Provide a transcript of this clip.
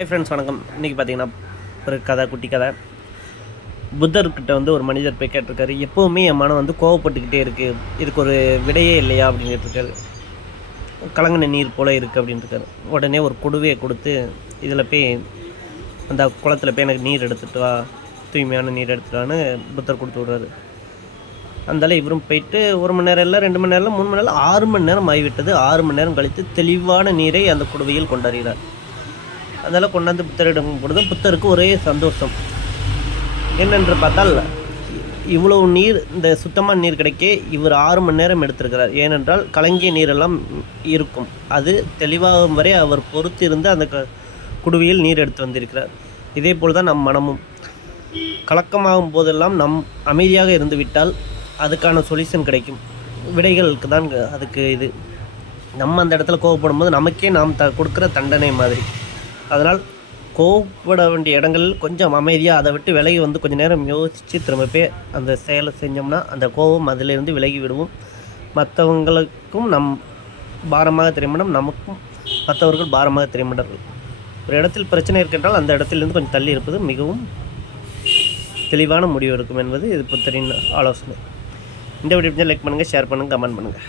Hi friends வணக்கம். இன்றைக்கி பார்த்தீங்கன்னா ஒரு கதை குட்டி கதை. புத்தர்கிட்ட வந்து ஒரு மனிதர் போய் கேட்டிருக்காரு. எப்போவுமே என் மனம் வந்து கோவப்பட்டுக்கிட்டே இருக்குது இதுக்கு ஒரு விடையே இல்லையா அப்படின்னு கேட்டிருக்காரு கலங்கின நீர் போல் இருக்குது அப்படின்னு இருக்காரு. உடனே ஒரு குடுவையை கொடுத்து இதில் போய் அந்த குளத்துல போய் எனக்கு நீர் எடுத்துகிட்டு வா தூய்மையான நீர் எடுத்துட்டு வான்னு புத்தர் கொடுத்து விட்றாரு. அந்தால இவரும் போயிட்டு ஒரு மணி நேரம் இல்லை ரெண்டு மணி நேரம் மூணு மணி நேரம் ஆறு மணி நேரம் ஆகிவிட்டது. ஆறு மணி நேரம் கழித்து தெளிவான நீரை அந்த குடுவையில் கொண்டாடுகிறார் அதனால் கொண்டாந்து புத்தரிடம் பொழுது புத்தருக்கு ஒரே சந்தோஷம். என்னென்று பார்த்தால் இவ்வளவு நீர் இந்த சுத்தமான நீர் கிடைக்க இவர் ஆறு மணி நேரம் எடுத்திருக்கிறார். ஏனென்றால் கலங்கிய நீரெல்லாம் இருக்கும். அது தெளிவாகும் வரை அவர் பொறுத்து இருந்து அந்த க குடுவையில் நீர் எடுத்து வந்திருக்கிறார். இதே போல் தான் நம் மனமும். கலக்கமாகும் போதெல்லாம் நம் அமைதியாக இருந்துவிட்டால் அதுக்கான சொல்யூஷன் கிடைக்கும். விடைகளுக்கு தான் அதுக்கு இது. நம்ம அந்த இடத்துல கோவப்படும் போது நமக்கே நாம் த கொடுக்குற தண்டனை மாதிரி. அதனால் கோவப்பட வேண்டிய இடங்களில் கொஞ்சம் அமைதியாக அதை விட்டு விலகி வந்து கொஞ்சம் நேரம் யோசித்து திரும்ப போய் அந்த செயலை செஞ்சோம்னா அந்த கோபம் அதிலிருந்து விலகி விடுவோம். மற்றவங்களுக்கும் நம் பாரமாக தெரியமாட்டோம் நமக்கும் மற்றவர்கள் பாரமாக தெரியமாட்டார்கள் ஒரு இடத்தில் பிரச்சனை இருக்கின்றால் அந்த இடத்திலிருந்து கொஞ்சம் தள்ளி இருப்பது மிகவும் தெளிவான முடிவு இருக்கும் என்பது இது புத்தரின் ஆலோசனை. இந்த வீடியோ லைக் பண்ணுங்கள் ஷேர் பண்ணுங்கள் கமெண்ட் பண்ணுங்கள்